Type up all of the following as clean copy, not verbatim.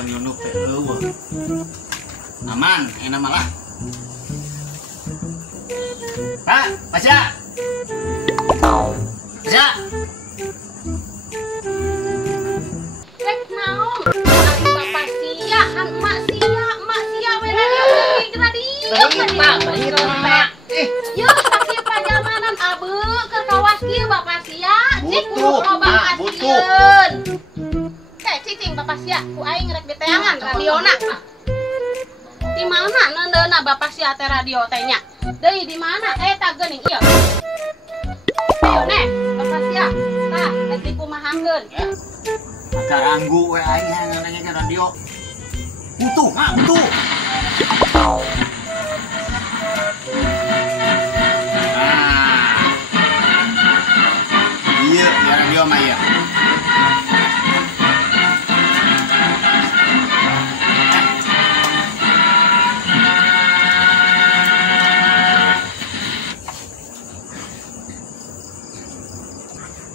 Kan nyunuk teh eueuh. Aman, enak malah. Pak, Pasya. Pasya. Rek naon? Ari bapak sia, han emak sia we radio. Yo, tapi pajamanan abeu ke kawas kieu bapak sia. Cik kudu loba kasieun. Teh cicing bapak sia, ku aing rek diteangan radiona. Di mana nendeuna bapak sia teh radio teh nya? Deui di mana? Eta geuning ieu. Ayo nih, bapak sia. Tah, rek dikumahangeun. Agar anggu we aing nanya ke radio. Butuh, mak butuh. Iya, ya radio mah ya.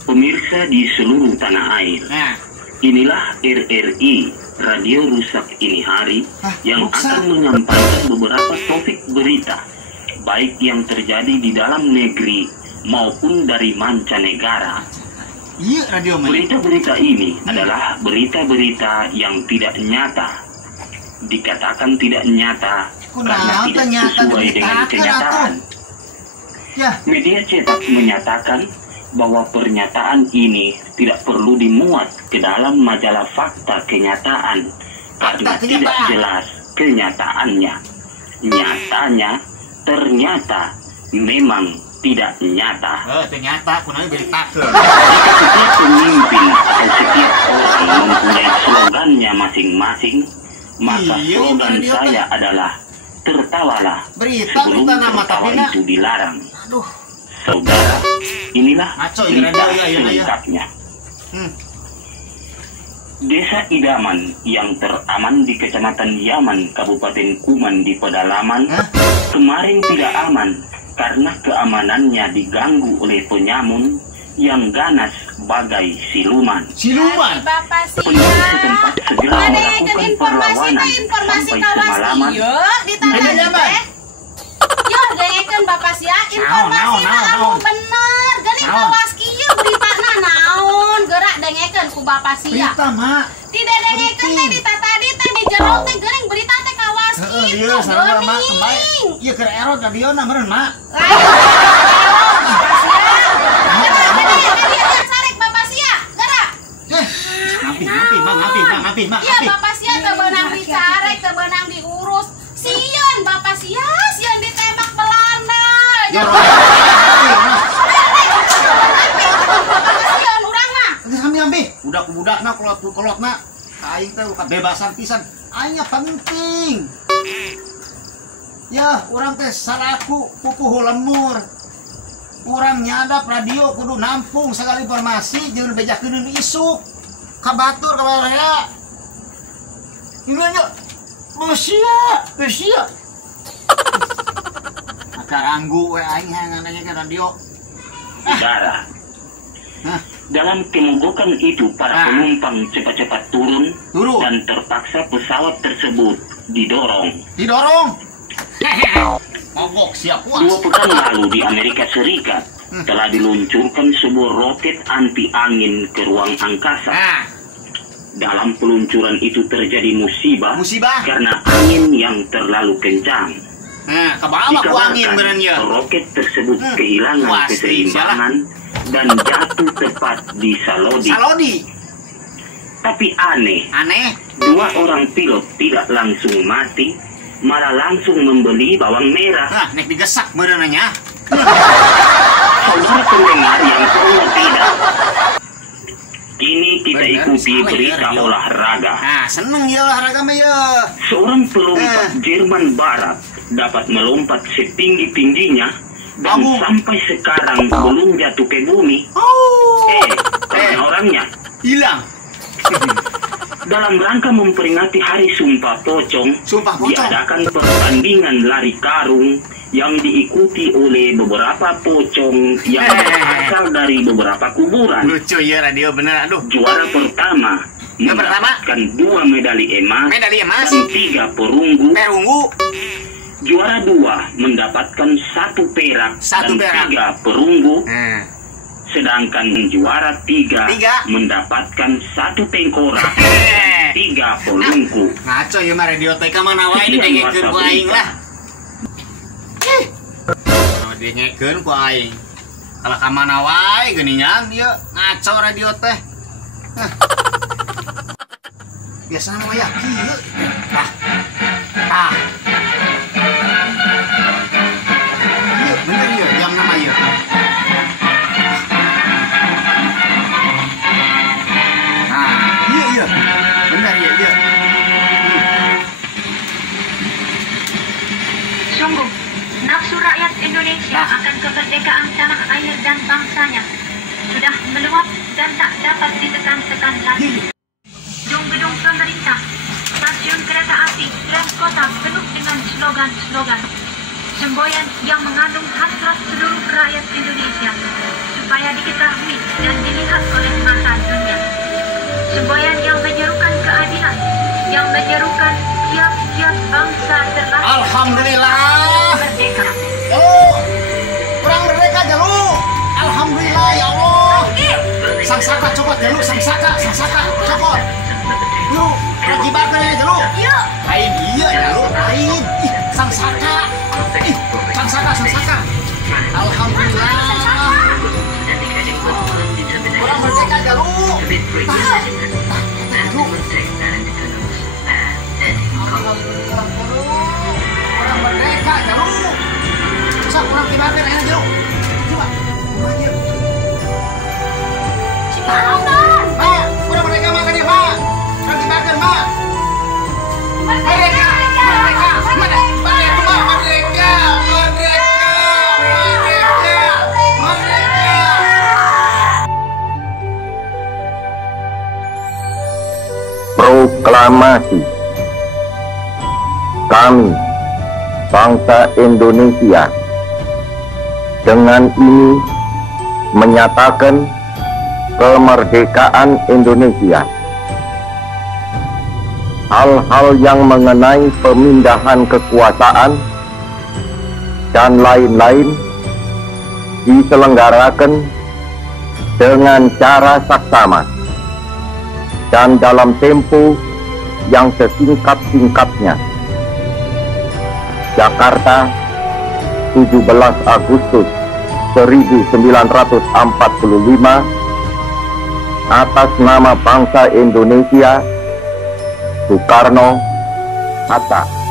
Pemirsa di seluruh tanah air, inilah RRI Radio Rusak Ini Hari yang akan menyampaikan beberapa topik berita, baik yang terjadi di dalam negeri maupun dari mancanegara. Iya, radio mah. Berita-berita ini adalah berita-berita yang tidak nyata. Dikatakan tidak nyata karena tidak sesuai dengan kenyataan. Media cetak menyatakan bahwa pernyataan ini tidak perlu dimuat ke dalam majalah fakta kenyataan karena tidak jelas kenyataannya. Nyatanya ternyata memang tidak nyata. Ternyata kunanya beritakeun. Setiap pemimpin atau setiap orang mempunyai slogannya masing-masing, maka slogan saya adalah tertawalah sebelum tertawa itu dilarang. Saudara, inilah berita selengkapnya. Desa Idaman yang teraman di Kecamatan Yaman, Kabupaten Kuman di Pedalaman, kemarin tidak aman karena keamanannya diganggu oleh penyamun yang ganas bagai siluman. Bapak sia. Penduduk setempat segera melakukan perlawanan sampai semalaman. Yo, dengekeun bapak sia informasi anu bener. Geuning kawas kieu beritana naon? Gerak dengekeun ku bapak sia. Berita, Mak. Tidak dengekeun teh di tadi teh di jero teh geuning berita teh kawas kieu. Iya, sarua Mak kembali. Ieu keur erot radiona meureun, Mak. Lain bapak sia. Gerak sarek bapak sia. Gerak. Ngapi, Mak. Iya, bapak sia teu beunang dicarek, teu beunang diurus. Sieun bapak sia, sieun ditembak Belanda. Udah budakna kolotna aing teh kebebasan pisan. Aingnya penting. Ya, urang teh salaku pupuh lemur. Urang nyadap radio kudu nampung segala informasi jeung bejakeun isuk. Kabatur ka barea. Gimana? Besia. Akar anggu we aing nanya ke radio. Saudara, dalam kemogokan itu para penumpang cepat-cepat turun dan terpaksa pesawat tersebut didorong. Mogok siap puas. 2 pekan lalu di Amerika Serikat telah diluncurkan sebuah roket anti angin ke ruang angkasa. Dalam peluncuran itu terjadi musibah karena angin yang terlalu kencang. Dikabarkan roket tersebut kehilangan keseimbangan dan jatuh tepat di Salodi. Tapi aneh, 2 orang pilot tidak langsung mati, malah langsung membeli bawang merah. Nek digesak meureunnya. Saudara pendengar yang tahu tidak, kini kita ikuti berita olahraga. Seneng ya olahraga mah ya. Seorang pelompat Jerman Barat dapat melompat setinggi-tingginya dan sampai sekarang belum jatuh ke bumi. Orangnya hilang. Dalam rangka memperingati Hari Sumpah Pocong, diadakan pertandingan lari karung yang diikuti oleh beberapa pocong yang berasal dari beberapa kuburan. Lucu ya radio bener, aduh. Juara pertama mendapatkan 2 medali emas dan 3 perunggu. Juara 2 mendapatkan 1 perak dan 3 perunggu. Sedangkan juara 3 mendapatkan 1 tengkorak, 3 perunggu. Ngaco ya mah radio teh ka mana wae didengekeun ku aing lah. Didengekeun ku aing. Kalau ka mana wae geuningan ieu ngaco radio teh. Biasana mah ya kieu. Ieu bener ieu jam nama ieu. Iya, benar iya. Sungguh, nafsu rakyat Indonesia akan kemerdekaan tanah air dan bangsanya sudah meluap dan tak dapat ditekan-tekan lagi. Gedung-gedung pemerintah, stasiun kereta api, dan kota penuh dengan slogan-slogan semboyan yang mengandung hasrat seluruh rakyat Indonesia supaya diketahui dan dilihat oleh mata dunia. Semboyan yang menyerukan keadilan, yang menyerukan tiap-tiap bangsa telah Alhamdulillah merdeka. Kurang merdeka Jalu. Alhamdulillah ya Allah. Sangsaka cokot Jalu, sangsaka cokot. Yuk, lagi bakar ya Jalu. Iya. Lain iya Jalu, lain. Sangsaka. Alhamdulillah. Kurang merdeka Jalu. Orang merdeka Jalu. Bisa kurang kibakar enak Jalu. Coba. Mak, kurang merdeka makan ya Mak. Kurang kibakar Mak. Merdeka. Proklamasi. Kami, bangsa Indonesia, dengan ini menyatakan kemerdekaan Indonesia. Hal-hal yang mengenai pemindahan kekuasaan dan lain-lain diselenggarakan dengan cara saksama dan dalam tempo yang sesingkat-singkatnya. Jakarta, 17 Agustus 1945, atas nama bangsa Indonesia, Soekarno-Hatta.